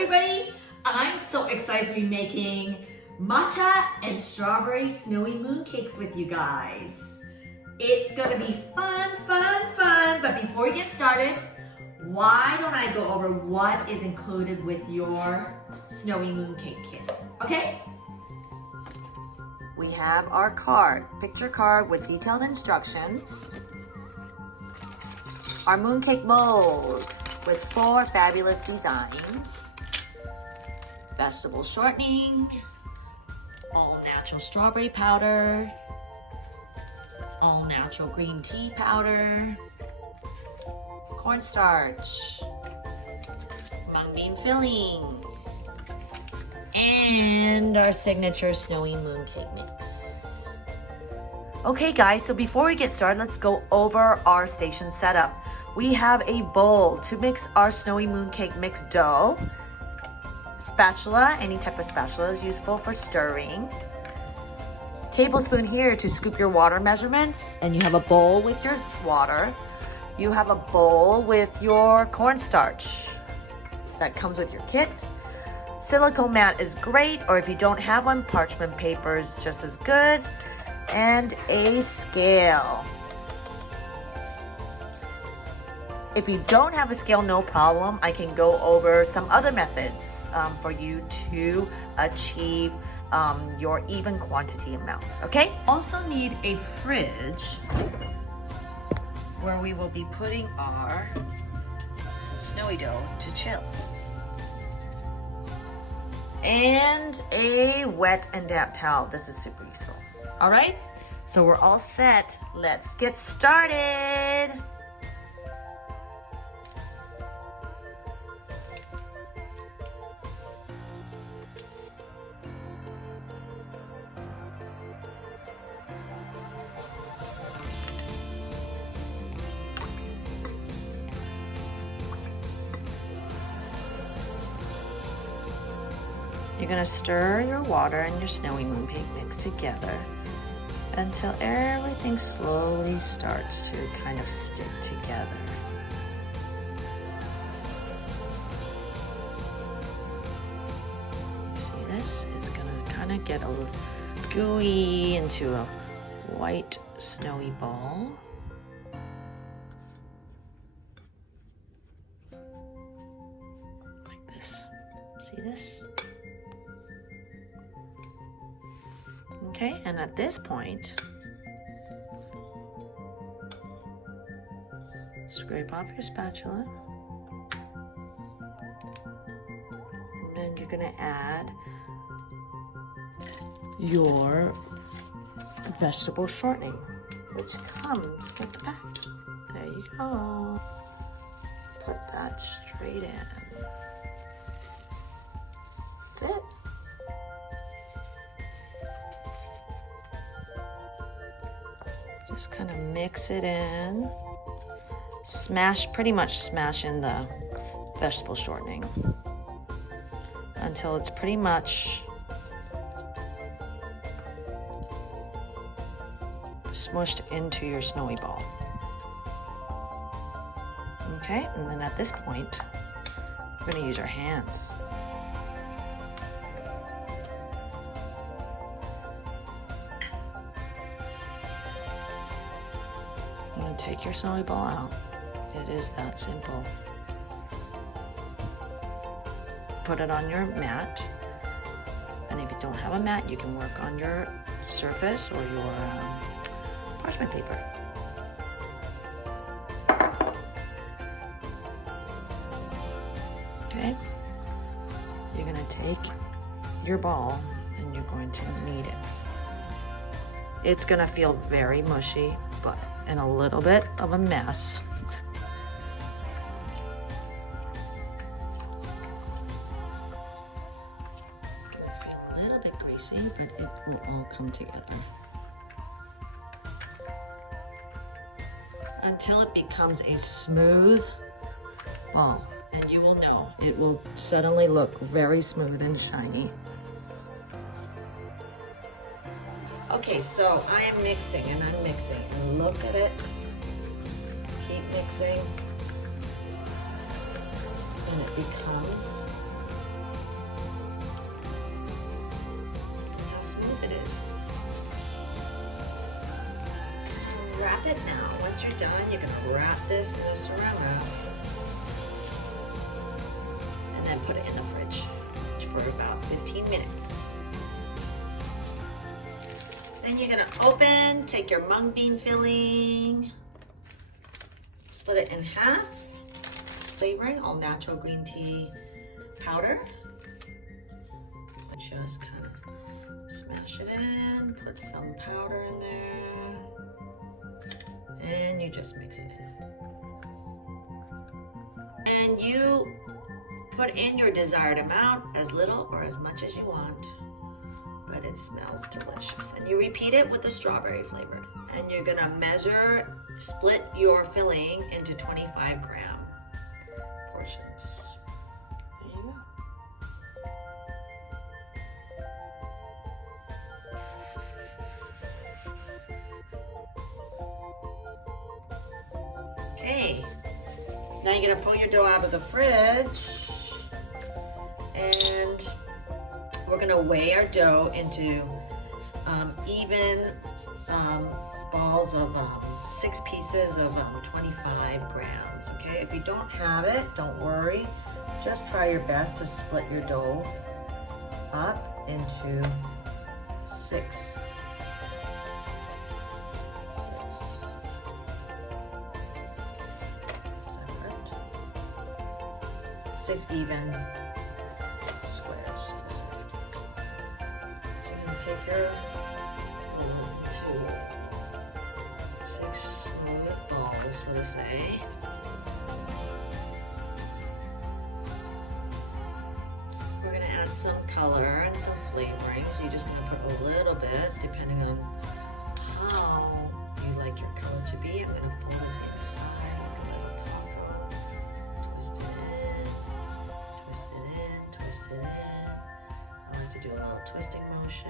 everybody! I'm so excited to be making matcha and strawberry snowy mooncake with you guys. It's gonna be fun, but before we get started, why don't I go over what is included with your snowy mooncake kit, okay? We have our card, picture card with detailed instructions. Our mooncake mold with 4 fabulous designs. Vegetable shortening, all natural strawberry powder, all natural green tea powder, cornstarch, mung bean filling, and our signature snowy mooncake mix. Okay guys, so before we get started, let's go over our station setup. We have a bowl to mix our snowy mooncake mix dough. Spatula, any type of spatula is useful for stirring. Tablespoon here to scoop your water measurements, and you have a bowl with your water. You have a bowl with your cornstarch that comes with your kit. Silicone mat is great, or if you don't have one, parchment paper is just as good. And a scale. If you don't have a scale, no problem. I can go over some other methods for you to achieve your even quantity amounts, okay? Also need a fridge where we will be putting our snowy dough to chill. And a wet and damp towel. This is super useful. All right, so we're all set. Let's get started. You're gonna stir your water and your snowy mooncake mix together until everything slowly starts to kind of stick together. See this? It's gonna kind of get a little gooey into a white snowy ball. Like this. See this? Okay, and at this point, scrape off your spatula, and then you're gonna add your vegetable shortening, which comes with the pack. There you go. Put that straight in. That's it. Just kind of mix it in. Pretty much smash in the vegetable shortening until it's pretty much smushed into your snowy ball. Okay, and then at this point, we're going to use our hands. Take your snowy ball out. It is that simple. Put it on your mat, and if you don't have a mat, you can work on your surface or your parchment paper. Okay, you're gonna take your ball and you're going to knead it. It's gonna feel very mushy, but and a little bit of a mess. It'll feel a little bit greasy, but it will all come together. Until it becomes a smooth ball, and you will know it will suddenly look very smooth and shiny. Okay, so I am mixing and I'm mixing, and look at it. Keep mixing, and it becomes wrap it now. Once you're done, you're gonna wrap this in a saran wrap and then put it in the fridge for about 15 minutes. Then you're gonna open, take your mung bean filling, split it in half, flavoring all natural green tea powder. Just kind of smash it in, put some powder in there, and you just mix it in. And you put in your desired amount, as little or as much as you want, but it smells delicious. And you repeat it with the strawberry flavor. And you're gonna measure, split your filling into 25-gram portions. There you go. Okay, now you're gonna pull your dough out of the fridge and we're gonna weigh our dough into even balls of 6 pieces of 25 grams, okay? If you don't have it, don't worry. Just try your best to split your dough up into 6 even squares, so to say. So you're gonna take your 1, 2, 6 smooth balls, so to say. We're gonna add some color and some flavoring, so you're just gonna put a little bit, depending on how you like your color to be. I'm gonna fold it inside like a little taco, twist it in. Twist it in. I like to do a little twisting motion,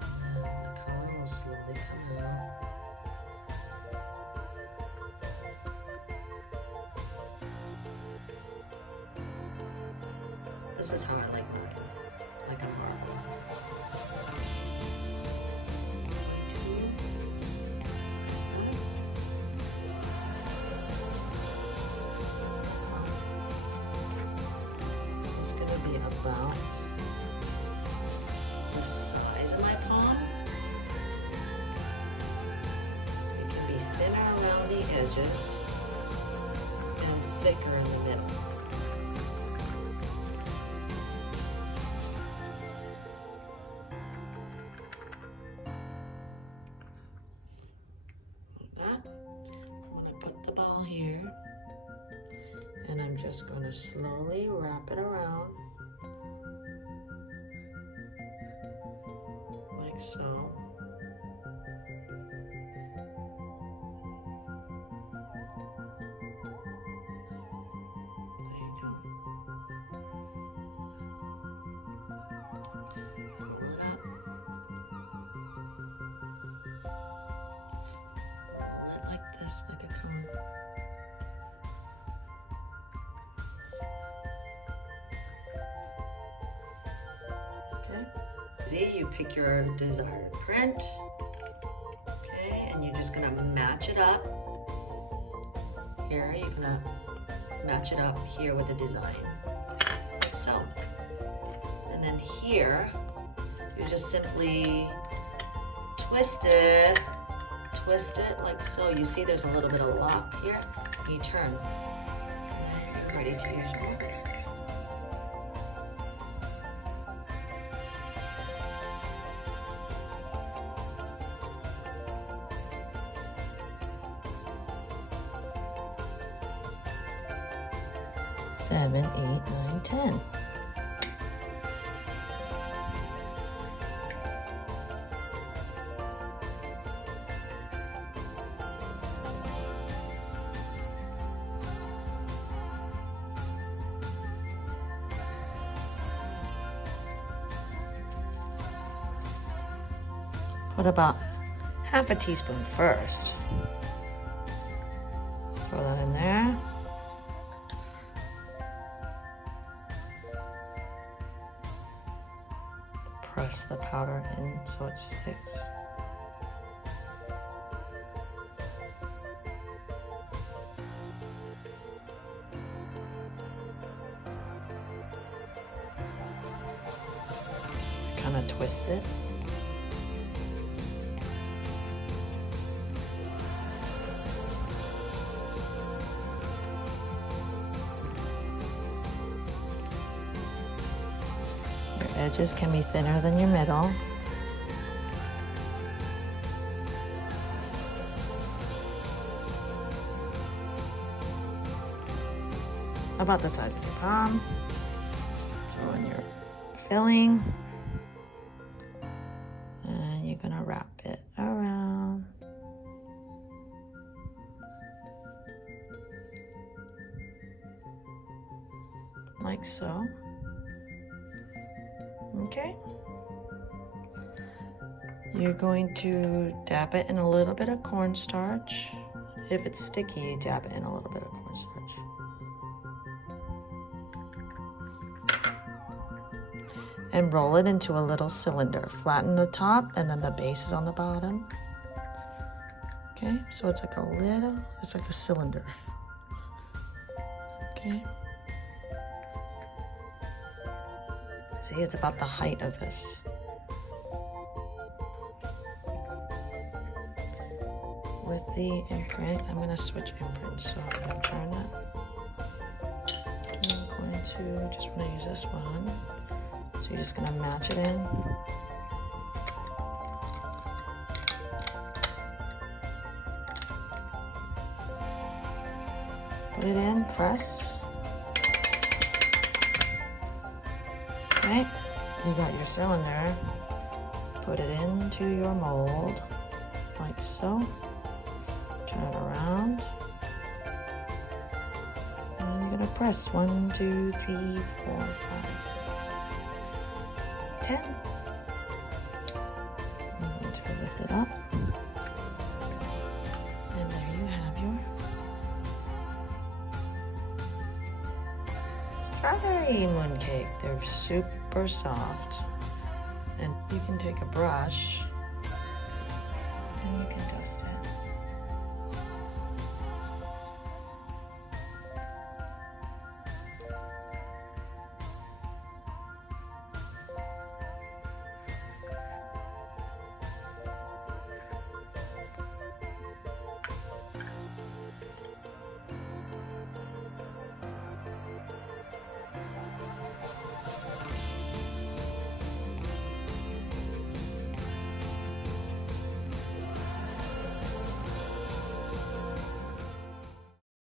and then the color will slowly come out. This is how I like mine, like a marble. About the size of my palm. It can be thinner around the edges and thicker in the middle. Like that. I'm going to put the ball here and I'm just going to slowly wrap it around. So, there you go. Pull it up. Pull it like this, like a cone. Okay. You pick your desired print, okay, and you're just gonna match it up. Here, you're gonna match it up here with the design, like so. And then here, you just simply twist it like so. You see there's a little bit of lock here. You turn, and you're ready to use your work. Seven, 8, 9, 10. Put about half a teaspoon first. Throw that in there. Press the powder in so it sticks. kind of twist it. Your edges can be thinner than your middle. About the size of your palm. Throw in your filling. And you're gonna wrap it around. Like so. Okay. You're going to dab it in a little bit of cornstarch. If it's sticky, you dab it in a little bit of cornstarch. And roll it into a little cylinder. Flatten the top and then the base is on the bottom. Okay, so it's like a cylinder. Okay. See, it's about the height of this. With the imprint, I'm gonna switch imprints. So I'm gonna turn it. I'm going to just wanna use this one. So you're just gonna match it in. Put it in, press. Okay, you got your cylinder. Put it into your mold, like so. Turn it around. And you're gonna press 1, 2, 3, 4, 5, 6. 10. I'm going to lift it up. And there you have your strawberry mooncake. They're super soft. And you can take a brush and you can dust it.